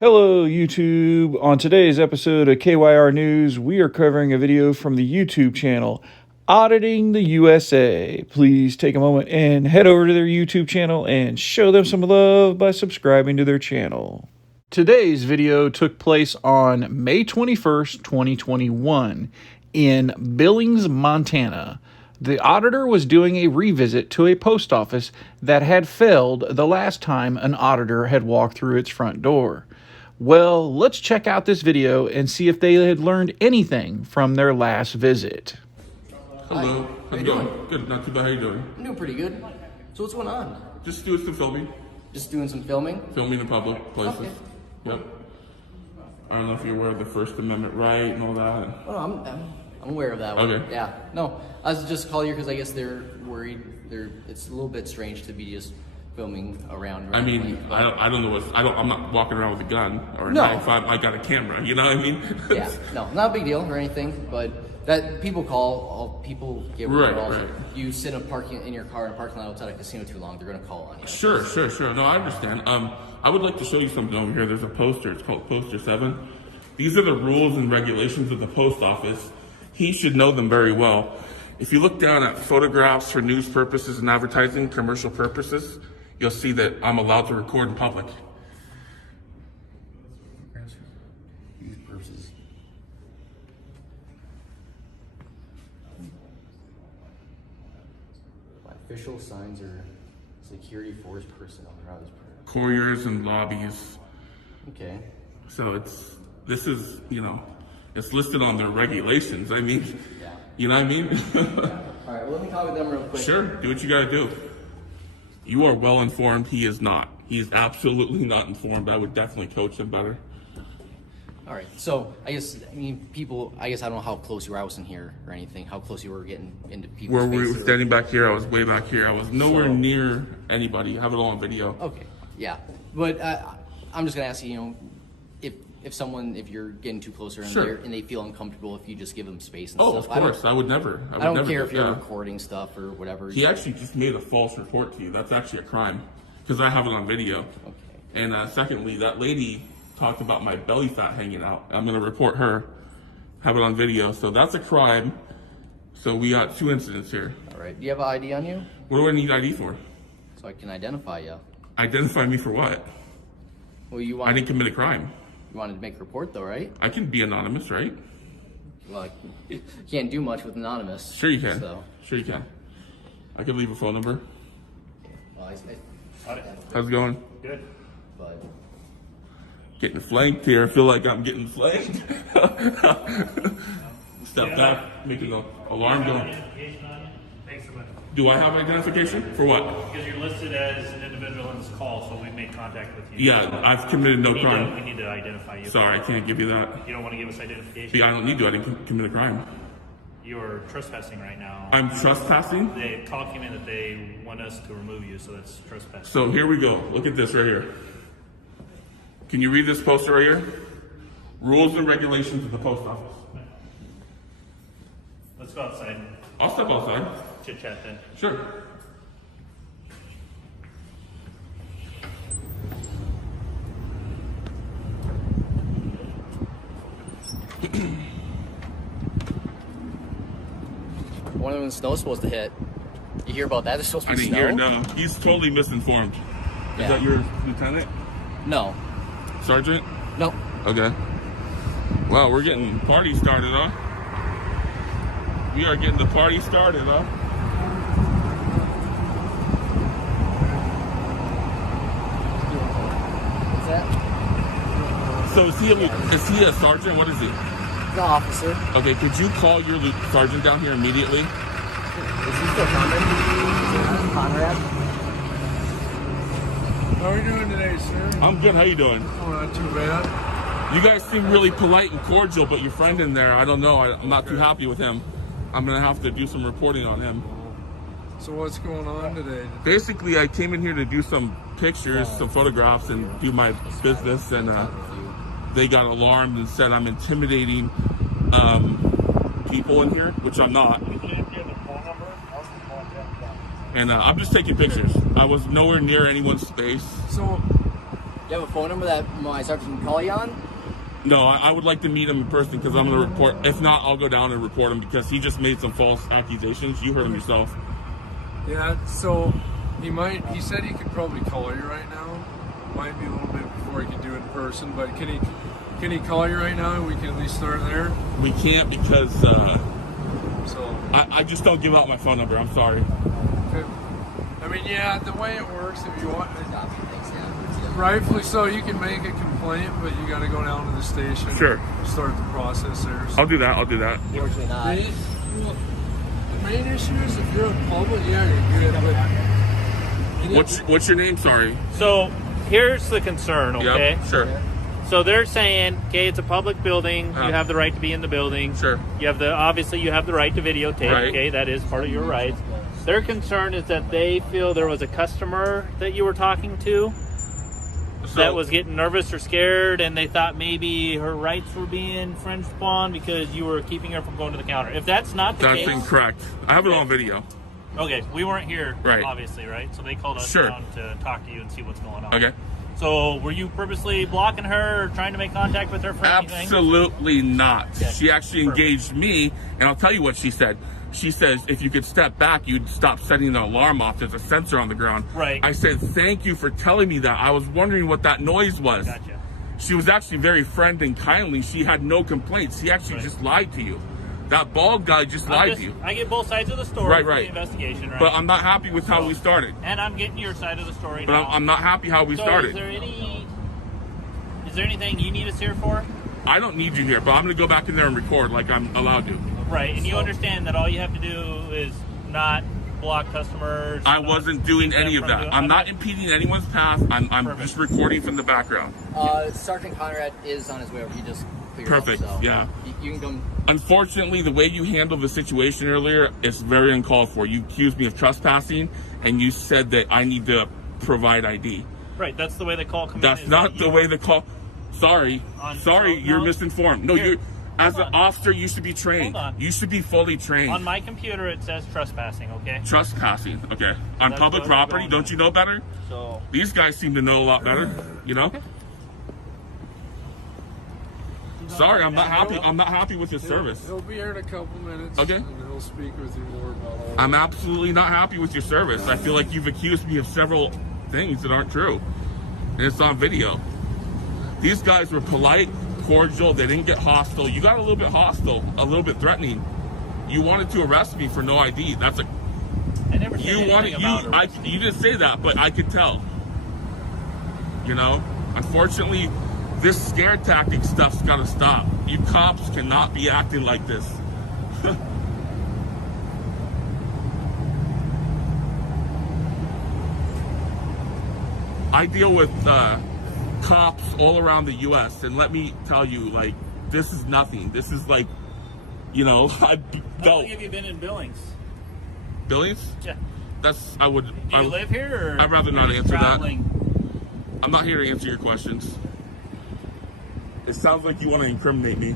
Hello YouTube. On today's episode of KYR News, we are covering a video from the YouTube channel Auditing the USA. Please take a moment and head over to their YouTube channel and show them some love by subscribing to their channel. Today's video took place on May 21st, 2021 in Billings, Montana. The auditor was doing a revisit to a post office that had failed the last time an auditor had walked through its front door. Well, let's check out this video and see if they had learned anything from their last visit. Hello. How you doing? Good. Not too bad. How you doing? I'm doing pretty good. So what's going on? Just doing some filming. Just doing some filming? Filming in public places. Okay. Yep. I don't know if you're aware of the First Amendment right and all that. Oh, I'm aware of that one. Okay. Yeah. No, I was just calling you because I guess they're worried. It's a little bit strange to be just filming around. I mean, I don't know I'm not walking around with a gun or a No. knife. I got a camera. You know what I mean? Yeah. No, not a big deal or anything. But that people people get Right, calls. right. You sit in your car in a parking lot outside a casino too long, they're gonna call on you. Sure. No, I understand. I would like to show you something over here. There's a poster. It's called Poster 7. These are the rules and regulations of the post office. He should know them very well. If you look down at photographs for news purposes and advertising, commercial purposes, you'll see that I'm allowed to record in public. News purposes. Official signs or security force personnel. Couriers and lobbies. Okay. So this is, it's listed on their regulations. I mean, Yeah. you know what I mean? Yeah. All right. Well, let me talk with them real quick. Sure, do what you gotta do. You are well informed. He is not. He is absolutely not informed. I would definitely coach him better. All right. So I don't know how close you were. I wasn't here or anything. How close you were getting into people's Where we were faces. standing back here, I was way back here. I was nowhere near anybody. I have it all on video. Okay. Yeah. But I'm just gonna ask you, if you're getting too close and, Sure. and they feel uncomfortable, if you just give them space and Oh, stuff. of course. I would never. I don't care if do you're that. recording stuff or whatever. He actually just made a false report to you. That's actually a crime because I have it on video. Okay. And secondly, that lady talked about my belly fat hanging out. I'm going to report her, have it on video. So that's a crime. So we got 2 incidents here. All right. Do you have an ID on you? What do I need ID for? So I can identify you. Identify me for what? Well, you I didn't commit a crime. wanted to make a report though, right? I can be anonymous, right? Well, you can't do much with anonymous. Sure you can. So, Sure you can. I can leave a phone number. well, How's it going? Good. but Getting flanked here. I feel like I'm getting flanked. Step back, making an alarm go. Identification on you? Thanks so much. Do I have identification? For what? Because you're listed as an individual in this call, so we made contact with you. Yeah, I've committed no We crime. need to identify you. Sorry, I can't give you that. You don't want to give us identification? Yeah, I don't need to. I didn't commit a crime. You're trespassing right now. I'm trespassing. They talking in that they want us to remove you, so that's trespassing. So here we go. Look at this right here. Can you read this poster right here? Rules and regulations of the post office. Let's go outside. I'll step outside. Chit chat then. Sure. one of them snow's supposed to hit. You hear about that? There's supposed to I be didn't snow. hear. No, he's totally misinformed. Is Yeah. that your lieutenant, No. sergeant? No. Okay. Well, we're getting party started, huh? We are getting the party started, huh? What's that? So is he a sergeant? What is he? The officer. Okay, could you call your sergeant down here immediately? Is he still coming? Conrad? How are you doing today, sir? I'm good. How you doing? Oh, not too bad. You guys seem really polite and cordial, but your friend in there, I don't know. I'm not too happy with him. I'm gonna have to do some reporting on him. So what's going on today? Basically, I came in here to do some pictures, some photographs, and do my business, and they got alarmed and said I'm intimidating people in here, which I'm not. And I'm just taking pictures. I was nowhere near anyone's space. So you have a phone number that my sergeant can call you on? No, I would like to meet him in person because I'm going to report. If not, I'll go down and report him because he just made some false accusations. You heard him yourself. Yeah, so he said he could probably call you right now. Might be a little bit before he can do it in person, but can he call you right now and we can at least start there? We can't because So I just don't give out my phone number. I'm sorry. okay. I mean, yeah, the way it works, if you want, rightfully so, you can make a complaint, but you got to go down to the station. Sure. Start the process there. So. I'll do that. I'll do that. Unfortunately not. The main issue is if you're in public, yeah, you're good. What's your name? Sorry. So here's the concern, okay? Yep, sure. So they're saying, okay, it's a public building. You have the right to be in the building. Sure. You have obviously you have the right to videotape. Right. Okay, that is part of your rights. Their concern is that they feel there was a customer that you were talking to that was getting nervous or scared, and they thought maybe her rights were being infringed upon because you were keeping her from going to the counter. If that's not the That's case, incorrect. I have it on video. okay, we weren't here, Right. obviously, right? So they called us Sure. down to talk to you and see what's going on. Okay. So were you purposely blocking her or trying to make contact with her for anything? Absolutely not. Okay. She actually Perfect. engaged me, and I'll tell you what she said. She says, if you could step back, you'd stop setting the alarm off. There's a sensor on the ground. Right. I said, thank you for telling me that. I was wondering what that noise was. Gotcha. She was actually very friendly and kindly. She had no complaints. He actually Right. just lied to you. That bald guy just lied to you. I get both sides of the story Right, for right. the investigation, right? But I'm not happy with how we started. And I'm getting your side of the story But now. I'm not happy how we so started. Is there anything you need us here for? I don't need you here, but I'm going to go back in there and record like I'm allowed to. Right, and you understand that all you have to do is not block customers. I not wasn't doing keep them any of from that. doing- I'm not impeding anyone's path. I'm Perfect. just recording from the background. Sergeant Conrad is on his way over. He just cleared Perfect, up, so yeah. You can come. Unfortunately, the way you handled the situation earlier is very uncalled for. You accused me of trespassing, and you said that I need to provide ID. Right, that's the way the call comes That's in. not the way the call. Sorry, So, you're no. misinformed. No, Here, you as hold an on. officer, you should be trained. Hold on. You should be fully trained. On my computer, it says trespassing, okay? Trespassing, okay. On That's public what we're property, going don't on. you know better? So, These guys seem to know a lot better, you know? Sorry, I'm not happy. I'm not happy with your service. He'll be here in a couple minutes. Okay. And he'll speak with you more about all I'm absolutely not happy with your service. I feel like you've accused me of several things that aren't true. And it's on video. These guys were polite, cordial, they didn't get hostile. You got a little bit hostile, a little bit threatening. You wanted to arrest me for no ID. That's a I never said anything about her. you didn't say that, but I could tell. You know? Unfortunately, this scare tactic stuff's gotta stop. You cops cannot be acting like this. I deal with cops all around the U.S. and let me tell you, like, this is nothing. This is like, you know, How long have you been in Billings? Billings? Yeah. That's I would. Do you live here? Or I'd rather not are you answer that. traveling? I'm not here to answer your questions. It sounds like you want to incriminate me.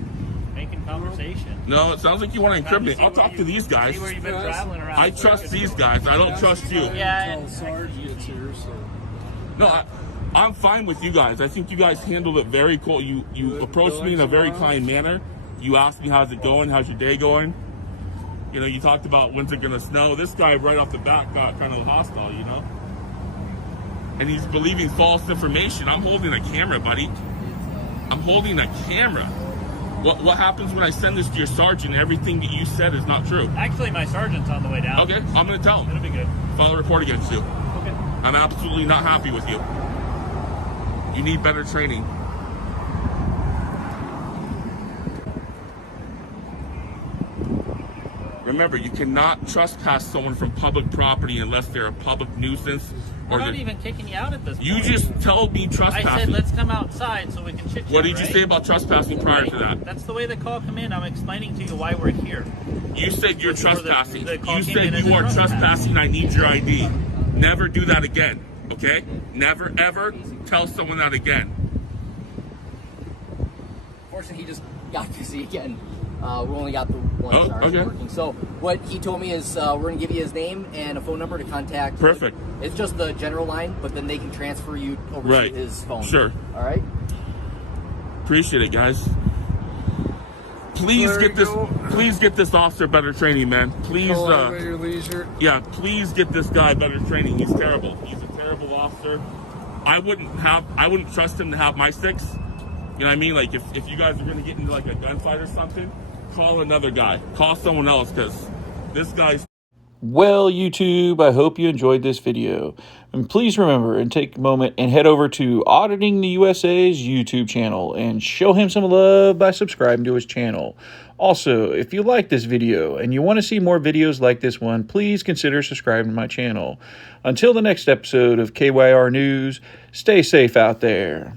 Making conversation. No, it sounds like you want to incriminate. I'll talk to these guys. See where you've been traveling around. I trust these guys. I don't trust you. Yeah, Until and- Sarge gets here, so. No, I'm fine with you guys. I think you guys handled it very cool. You approached me in a very kind manner. You asked me how's it going, how's your day going. You know, you talked about when's it gonna snow. This guy right off the bat got kind of hostile, you know. And he's believing false information. I'm holding a camera, buddy. I'm holding a camera. What happens when I send this to your sergeant and everything that you said is not true? Actually, my sergeant's on the way down. Okay, I'm gonna tell him. It'll be good. File a report against you. Okay. I'm absolutely not happy with you. You need better training. Remember, you cannot trespass someone from public property unless they're a public nuisance We're or not they're- even kicking you out at this You point. just told me I trespassing. said let's come outside so we can chit chat. What did you right? say about trespassing prior to that? That's the way the call come in. I'm explaining to you why we're here. You said you're Before the trespassing. call You came said in as you a are trespass. trespassing. I need your ID. Never do that again, okay? Never, ever tell someone that again. Fortunately, he just got busy again. We only got the one charge okay. working. So what he told me is we're going to give you his name and a phone number to contact. Perfect. It's just the general line, but then they can transfer you over Right. to his phone. Sure. All right? Appreciate it, guys. Please There get you this. go. Please get this officer better training, man. Please, Call him at your leisure. yeah. Please get this guy better training. He's terrible. He's a terrible officer. I wouldn't trust him to have my sticks. You know what I mean? Like if you guys are gonna get into like a gunfight or something, call another guy. Call someone else, because this guy's. Well, YouTube, I hope you enjoyed this video. And please remember and take a moment and head over to Auditing the USA's YouTube channel and show him some love by subscribing to his channel. Also, if you like this video and you want to see more videos like this one, please consider subscribing to my channel. Until the next episode of KYR News, stay safe out there.